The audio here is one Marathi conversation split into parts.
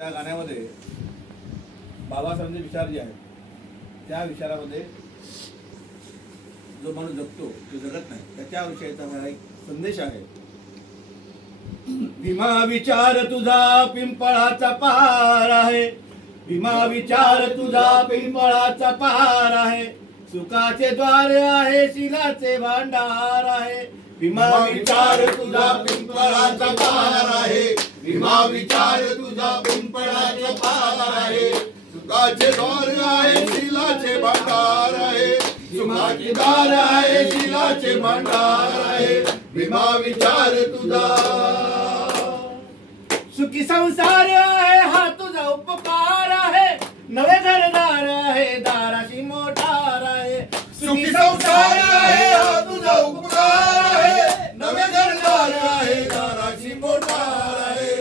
त्या गाण्यामध्ये बाबासाहेबांचे विचार जे आहेत त्या विचारामध्ये जो माणूस जगतो तो जगत नाही त्याच्या विषयीचा मला एक संदेश आहे। भीमा विचार तुझा पिंपळाचा पहार आहे, भीमा विचार तुझा पिंपळाचा पहार आहे, सुखाचे द्वार आहे शिलाचे भांडार आहे। भीमा विचार तुझा पिंपळाचा पहार आहे, भीमा विचार तुझा पिंपळाचा पहार आहे, सुखाचे द्वार आहे शिलाचे भांडार आहे, सुखाचे द्वार आहे शिलाचे भांडार आहे। भीमा विचार तुझा सुखी संसार आहे हा तुझा उपकार आहे, नवे घरदार आहे दाराशी मोठार आहे, सुखी संसार आहे हा तुझा उपकार आहे, नवे घरदार आहे दाराशी मोठार आहे।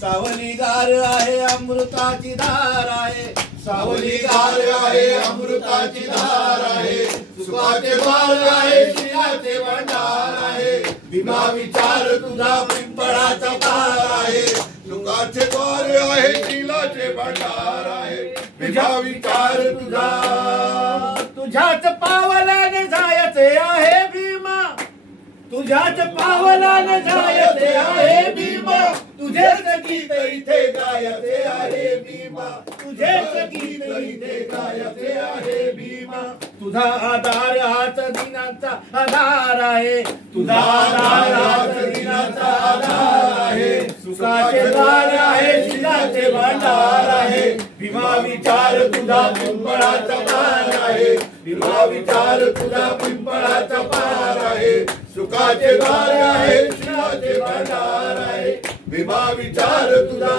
सावली गार आहे अमृताची धार आहे, सावली गार आहे अमृताची धार आहे, सुखाचे द्वार आहे शिलाचे भांडार आहे। भीमा विचार तुझा पिंपळाचा पहार आहे, सुखाचे द्वार आहे शिलाचे भांडार आहे। भीमा विचार तुझा तुझ्याच पावलाने जायचे आहे भीमा, तुझ्याच पावलाने जायचे आहे भीमा, तुझेच गीत इथे गायचे आहे भीमा, तुझेच गीत इथे गायचे आहे भीमा। तुझा आधार हाच दिनाचा आधार आहे, तुझा आधार हाच दिनाचा आधार आहे, सुखाचे द्वार आहे शिलाचे भांडार आहे। भीमा विचार तुझा पिंपळाचा पहार आहे, भीमा विचार तुझा पिंपळाचा पहार आहे, सुखाचे द्वार आहे शिलाचे भांडार आहे। भीमा विचार तुझा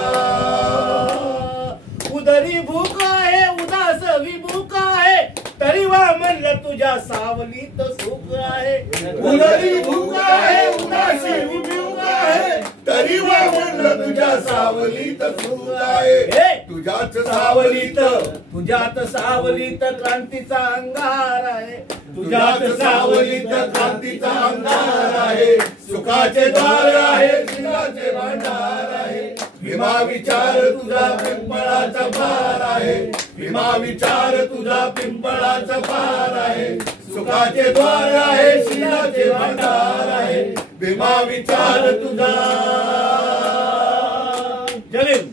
उदरी भूक आहे उदास विभूक आहे, तरी वा म्हणलं तुझ्या सावलीत सुख आहे, उदरी भूक आहे उदासी विभूक आहे, तरी वा म्हणलं तुझ्या सावलीत सुख आहे। तुझ्याच सावलीत तुझ्यात सावलीत क्रांतीचा अंगार आहे, तुझ्यात सावलीत क्रांतीचा अंगार आहे, सुखाचे द्वार आहे शिलाचे भांडार आहे। भीमा विचार तुझा पिंपळाचा पहार आहे, भीमा विचार तुझा पिंपळाचा पहार आहे, सुखाचे द्वार आहे शिलाचे भांडार आहे। भीमा विचार तुझा जय भीम।